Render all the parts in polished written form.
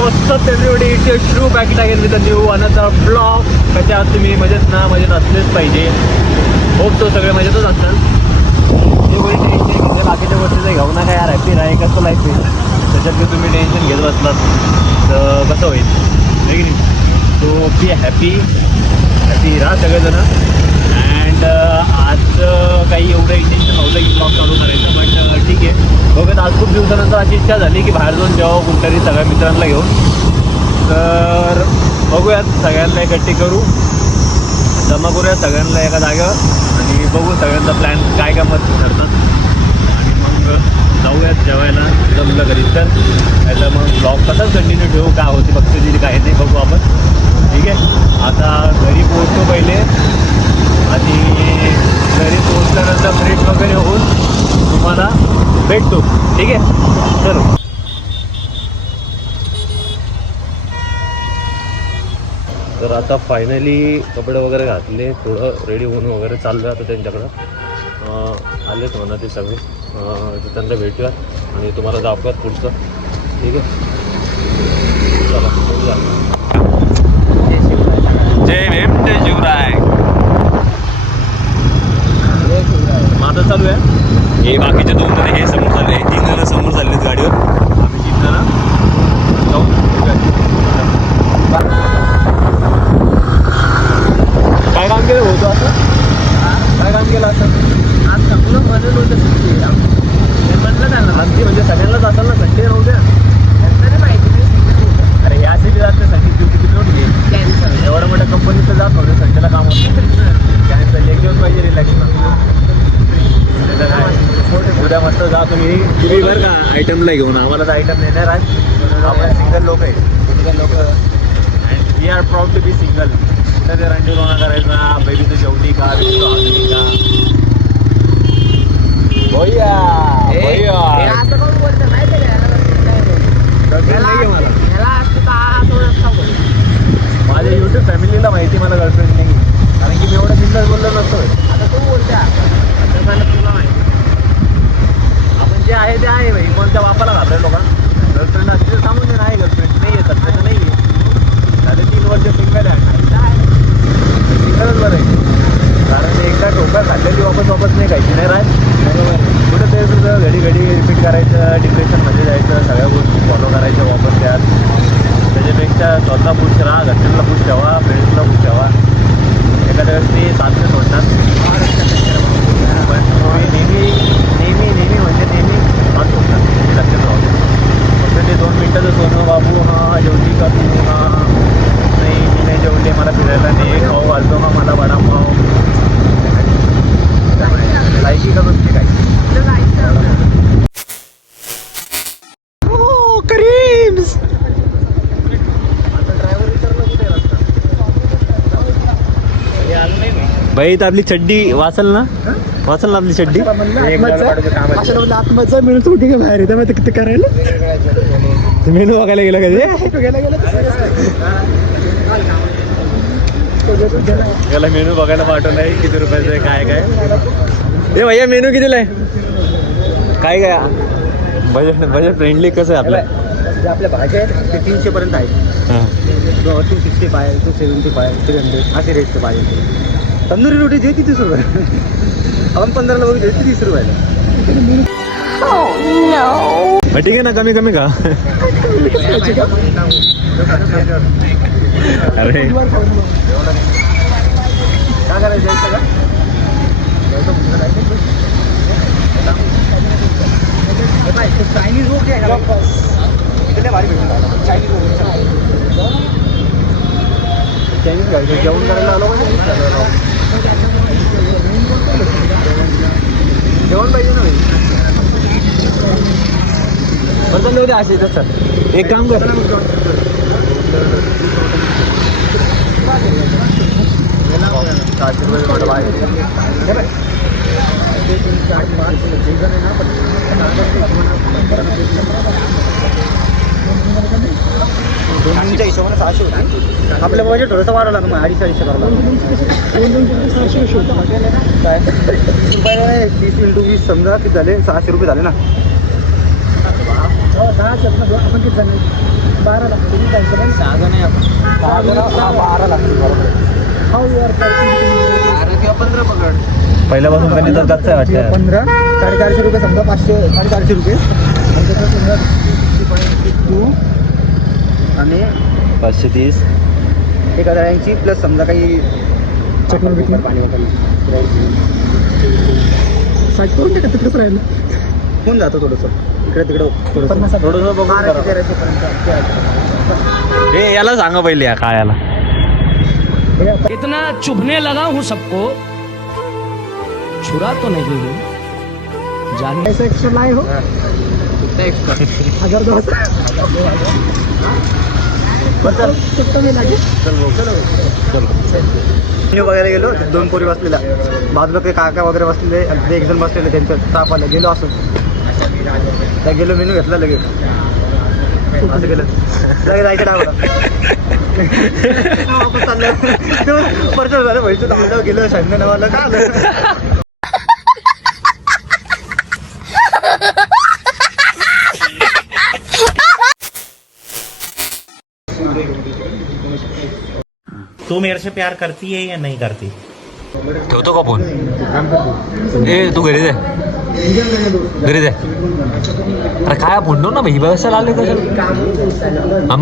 what's up everybody, it's your Shrew back again with a new another vlog. कसे आहात तुम्ही? मजेत ना? मजेत असलेच पाहिजे. होप तो सगळे मजेतच असतात. हे गोष्टी टेन्शन घेते, बाकीच्या गोष्टीचं घेऊ नका यार. हॅपी राहा, कसं लाईफ आहे. त्याच्यात जर तुम्ही टेन्शन घेत बसलात तर कसं होईल, आहे की नाही? सो बी हॅपी राहा सगळेजण. अँड आज काही एवढं इंटेन्शन नव्हतं की ब्लॉग चालू करायचं, बट ठीक आहे. बघत आज खूप दिवसानंतर अशी इच्छा झाली की बाहेर जाऊन जेव्हा कुठेतरी सगळ्या मित्रांना घेऊन, तर बघूयात सगळ्यांना एकट्ठी करू, जमा करूया सगळ्यांना एका जागेवर आणि बघू सगळ्यांचा प्लॅन काय काय मत ठरतात आणि मग जाऊयात जेवायला जमलं घरी तर. नाहीतर मग ब्लॉग तसाच कंटिन्यू ठेवू, काय होती फक्त तिथे काही नाही, बघू आपण. ठीक आहे, आता घरी पोहोचतो पहिले आणि घरी पोहोचल्यानंतर फ्रेश वगैरे होऊन तुम्हाला भेटतो. ठीक आहे, चलो. तर आता फायनली कपडे वगैरे घातले, थोडं रेडी होऊन वगैरे चाललो आहे आता त्यांच्याकडं. आलेच म्हणा ते सगळे, तर त्यांना भेटूयात आणि तुम्हाला दाखवूयात पुढचं. ठीक आहे, चला. जय भीम, जय शिवराय. माझं चालू आहे. हे बाकीचे 2 जण हे समोर चालले, 3 जण समोर चाललेत गाडीवर. आम्ही 3 जण जाऊ. काय काम केलं होतं असं? काय काम केलं असं? आज सगळं बदल होतं. म्हटलं त्यांना आमची म्हणजे सगळ्यांनाच असेल ना, संडे राहू द्या. अरे या सिटी जात नाही, संडे ड्युटी किती नव्हती कॅन्सल. एवढं मोठ्या कंपनीचं जात होतं, संडेला काम होतं. कॅन्सल, एक दिवस पाहिजे रिलॅक्स. उद्या मस्त जा तुम्ही बरं का आयटमला घेऊन. आम्हाला तर आयटम देणार आहे. आपण सिंगल लोक आहे, सिंगल लोक. And we are proud to be single. तर ते रणजीरोना करायचा, बेबीचं जेवली का, बेबीचं हॉस्पिटल का. भैया माझ्या यूट्यूब फॅमिलीला माहिती मला गर्लफ्रेंड नाही, कारण की मी एवढं बिंदास बोललो नसतो. आता तू बोलते तुला माहिती, आपण जे आहे ते आहे भाई. कोणत्या बापाला घाबरेल लोका? गर्लफ्रेंड असते तर सांगून दे, नाही गर्लफ्रेंड नाही आहे, सध्याचं नाही आहे. साडे 3 वर्ष सिंगल आहे. सिंगलच बरं आहे, कारण एकदा ठोका खाल्लेली वापस नाही खायची. नाही राहत कुठं ते तुझं घडी रिपीट करायचं, डिप्रेशनमध्ये जायचं, सगळ्या गोष्टी फॉलो करायच्या वापस त्यात. त्याच्यापेक्षा स्वतः खुश राहा, घरच्यांना खुश ठेवा, फ्रेंड्सला खुश ठेवा. एखाद्या वेळेस मी साथ नाही सोडणार, पण नेहमी म्हणजे नेहमी साथ सोडणार. हे लक्षात राहतो. फक्त ते 2 मिनटाचं सोनं, बाबू हां जेवली का तू, हां नाही मी नाही जेवले, मला फिरायला नाही, खाऊ घालतो मग मला वडापाव. लायकी का तुमची काय? भाई तर आपली चड्डी वाचल ना आपली चड्डी. आत्माचा मेनू तू ठीक आहे बाहेर येतं मग ते करायला. मेनू बघायला गेला कधी याला मेनू बघायला पाठवलं आहे. किती रुपयाचं आहे, काय हे भैया मेनू कितीला आहे, काय बजेट फ्रेंडली कसं आहे आपलं? आपल्या भाज्या आहेत ते 300 पर्यंत आहेत. 265, 275, 300 असे रेटचे पाहिजे. तंदुरी रोटी देते 30 रुपये. आपण 15ला बघू देते 30 रुपयाला. ठीक आहे ना, कमी का? अरे काय करायचं का? चायनीज रोटी आहे ना, भारी भेटून चायनीज घ्यायचं. जेवण करायला आलो पाहिजे, जेवण पाहिजे ना भाई. बर्तन देऊ दे असे सर. एक काम कर, दोनच्या हिशोबाने 600 होते. आपलं बजेट थोडंसं वाढवलं लागलं, 250-250 करावं काय 30 × 20 समजा किती झाले, 600 रुपये झाले ना. आपण किती जण 12 लागतो तुम्ही काय करा 6 जण आहे आपण 12 लागतो बरोबर हाऊ यार 12 किंवा 15 पकड पहिल्यापासून कधी तर जास्त आहे वाटतं 15 450 रुपये समजा 500 450 रुपये आणि त्याच्यात समजा 2 आणि 530 1,000 प्लस समजा काही चटणी पाणी वगैरे साईड करून ते कसं राहिलं होऊन जातं थोडंसं इकडे तिकडं थोडंसं बघून हे याला सांगा पहिले या काय याला इतना चुभने लगा हूं सबको छुरा तो नहीं हूं जाने ऐसा एक्स्ट्रा लाए हो अगर 2 मेन्यू बघायला गेलो 2 पोरी बसलेल्या बाजूला काही काका वगैरे बसलेले आणि ते 1 जण बसलेले त्यांचं ताप आलं गेलो असं त्या गेलो मेन्यू घेतला लगेच असं केलं लगेच जायचं डावला आपण चाललं परत झालं भाई तू डावलं गेलो संध्या नावाला का आलं तू मेरे से प्यार करती है या नहीं करती? ठेवतो का फोन ए तू घरी जाय घरी जाय अरे काय फोन ठेव ना भाई व्यवस्था लागले का हा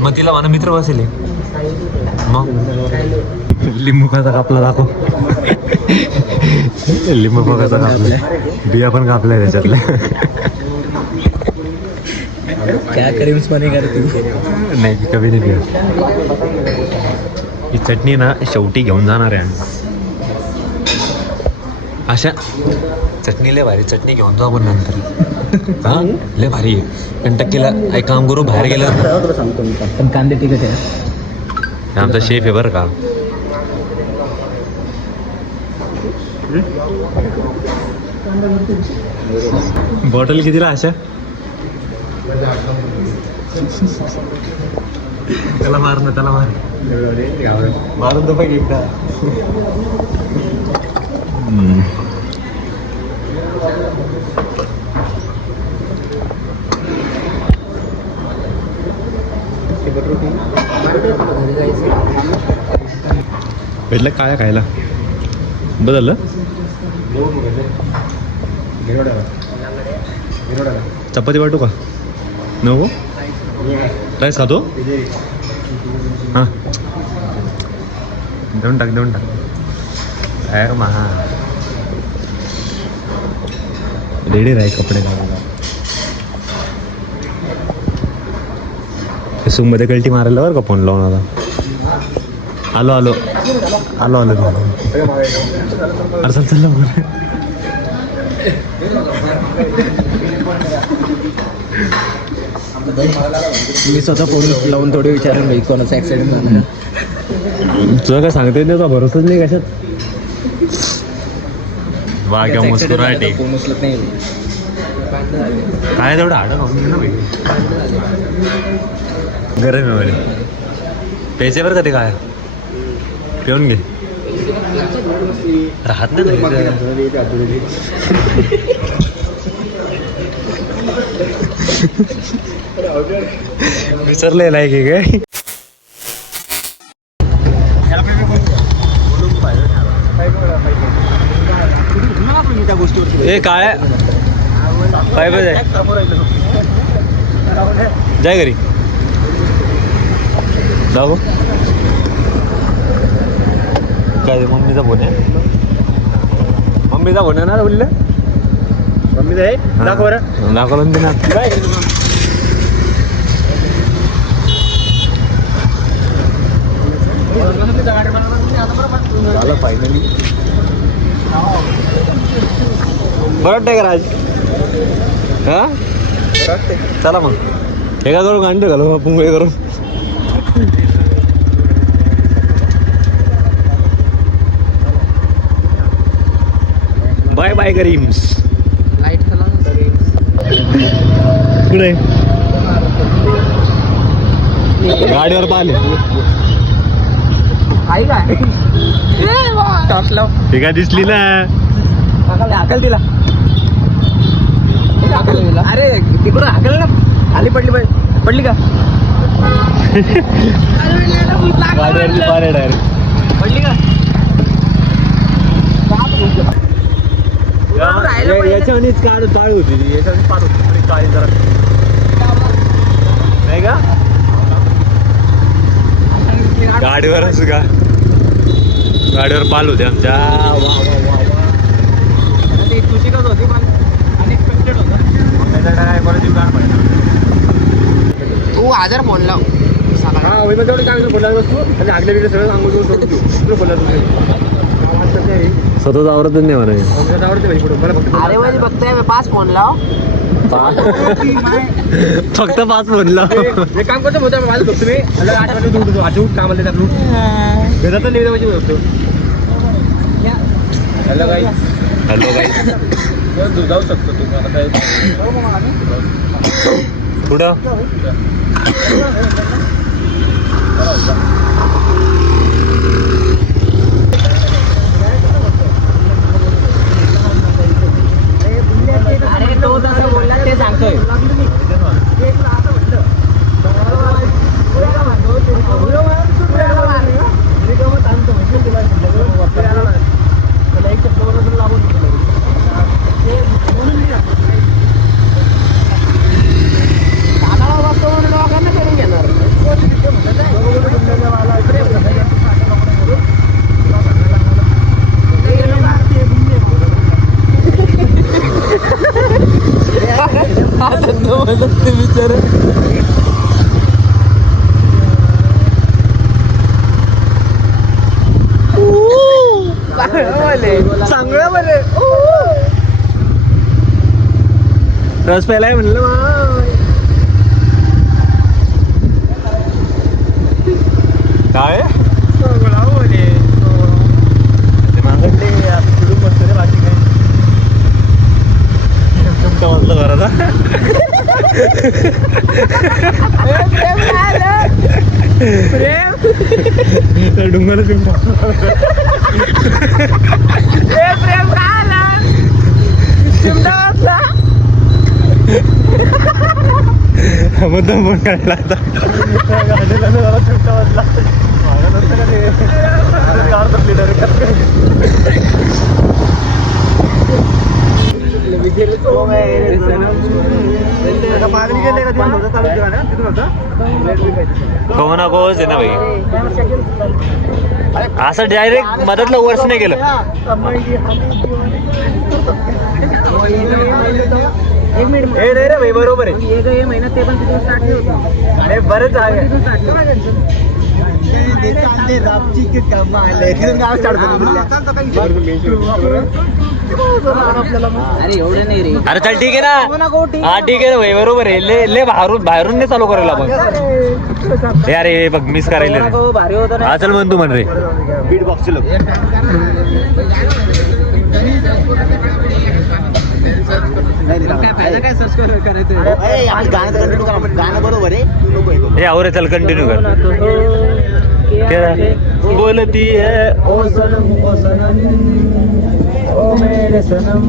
मग तिला मला मित्र बसेल मग लिंबू कसा कापला दाखव लिंबू कसा कापलाय बिया पण कापलाय त्याच्यातल्या क्या करें उस मने करती नाही कधी नाही पिया ही चटणी ना शेवटी घेऊन जाणार आहे अशा चटणी लय भारी चटणी घेऊन जाऊ आपण नंतर हा लय भारी आहे कंटक्कीला एक काम करू बाहेर गेलं पण कांदे तिखट आहे आमचा शेफ आहे बरं का बॉटल कितीला अशा त्याला मार ना त्याला मार मारून तो पाहिजे एकदा भेटलं काय खायला बदललं चपाती वाटू का नको राईस खातो हां देऊन टाक अरे महा रेडी राही कपडे मध्ये कल्टी मारायला बरं का फोन लावून आता आलो अरे चल मी स्वतः फोन लावून थोडे विचारून भाई कोणाचा ऍक्सिडेंट झाला तुला काय सांगता येत नाही भरोसाच नाही कशात वा किंवा मुस्कुराटे फोन उचलत नाही काय तेवढं हाडं खाऊन ना भाई गरम आहे पैसे बरं का ते काय पिऊन घे राहत नाही विसरलेला आहे की काय ए काय काय पाहिजे जाय घरी जाऊ काय मम्मीचा फोन आहे ना बोलले मम्मीचं आहे दाखव बरं दाखवलं ना काय फायनली बरं वाटतंय का राज हा चला मग एका करू गांडे घालू आपण करू बाय बाय करीम्स लाईट खाला कुठे गाडीवर पाहिले आई काय टॉर्च लाव ते काय दिसली ना हाकल तिला अरे तिकडून हाकल ना, खाली पडली पाहिजे. पडली का? गाडीवरची पार आहे डायरेक्ट. पडली का? याच्यावरच काळ पाळ होती ती, याच्यावरच पार होती थोडी काळी जरा, नाही का? गाडीवरच का, गाडीवर पाल होते आमच्या. ती खुशीकच होती पण अनएक्सपेक्टेड होतं. काय परत गाड पडला. तू आजार फोन लाव. हा वैभव तेवढं काय बोलायला वस्तू आणि आगल्या बिगल्या सगळं सांगून सोडून देऊ. तुला बोलायला स्वतःच आवडतच नाही म्हणा. आवडते भाई पुढं मला फक्त अरे वाजी बघताय 5 फोन लाव. फक्त 5 म्हणला. हे काम करतो होतं माझं बघतो मी. 8 वाजता उठतो, 8 उठ कामाला त्यात उठ घरात लिहिलं म्हणजे बघतो. हॅलो गाई. हॅलो गाईस. तू जाऊ शकतो तू मला काय पुढं अरे तो जसं बोलला ते सांगतोय. चांगलं बरे रस प्यायलाय म्हणलं काय मागडले फिरून बसतो रे बाकी काय तुमच्या मधलं घरात डुंगर मुद्दाम फोन काढला आता हो ना गोच आहे ना भाई असं डायरेक्ट मदतला वर्ष नाही गेलं हे रे भाई बरोबर आहे महिन्यात ते पण तिथून स्टार्ट होतं. अरे बरेच आहे अरे एवढं नाही रे. अरे चल ठीक आहे ना हा ठीक आहे ना भाई बरोबर आहे ले ले बाहेरून नाही चालू करायला आपण हे अरे बघ मिस करायला रे. भारी होतं ना. हा चल म्हण तू म्हण रे बीट बॉक्स लोक काय फायदा काय सबस्क्राईब करायचं. गाणं बरोबर आहे. हे आवरे चल कंटिन्यू कर बोलती है ओ सनम ओ मेरे सनम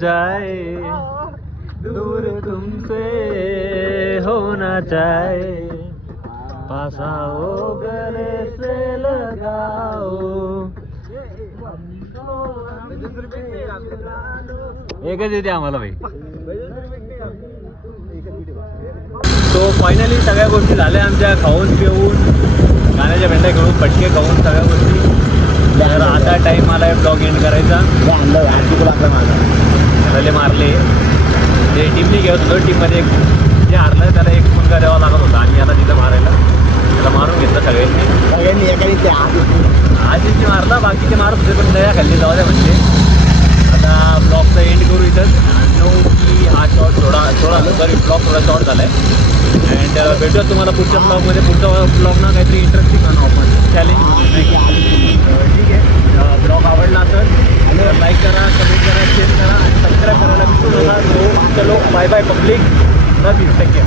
जाए दूर तुमसे होना चाहे पास आओ गले से लगाओ एकच येते आम्हाला भाई. सो फायनली सगळ्या गोष्टी झाल्या आमच्या खाऊन पिऊन गाण्याच्या भेंड्या घेऊन पटके खाऊन सगळ्या गोष्टी. तर आता टाईम आला आहे ब्लॉग एंड करायचा. त्याला मारले ते टीमने घेत होतं. टीममध्ये जे हारलं त्याला एक मुलगा द्यावा लागत होता आणि आता तिथं मारायला त्याला मारून घेतलं सगळ्यांनी. आधीची मारला बाकीचे मारत होते पण दया खाल्ली जाऊ द्या म्हणजे. आता ब्लॉगचा एंड करू इथंच. नो की हा शॉर्ट थोडा सॉरी ब्लॉग थोडा शॉर्ट झाला आहे. अँड भेटूया तुम्हाला पुढच्या ब्लॉगमध्ये. पुढच्या ब्लॉगना काहीतरी इंटरेस्टिंग आणू आपण चॅलेंज. ठीक आहे ब्लॉग आवडला असेल लाईक करा कमेंट करा शेअर करा आणि सबस्क्राईब करायला विसरू नका. चलो बाय बाय पब्लिक. 10 टक्के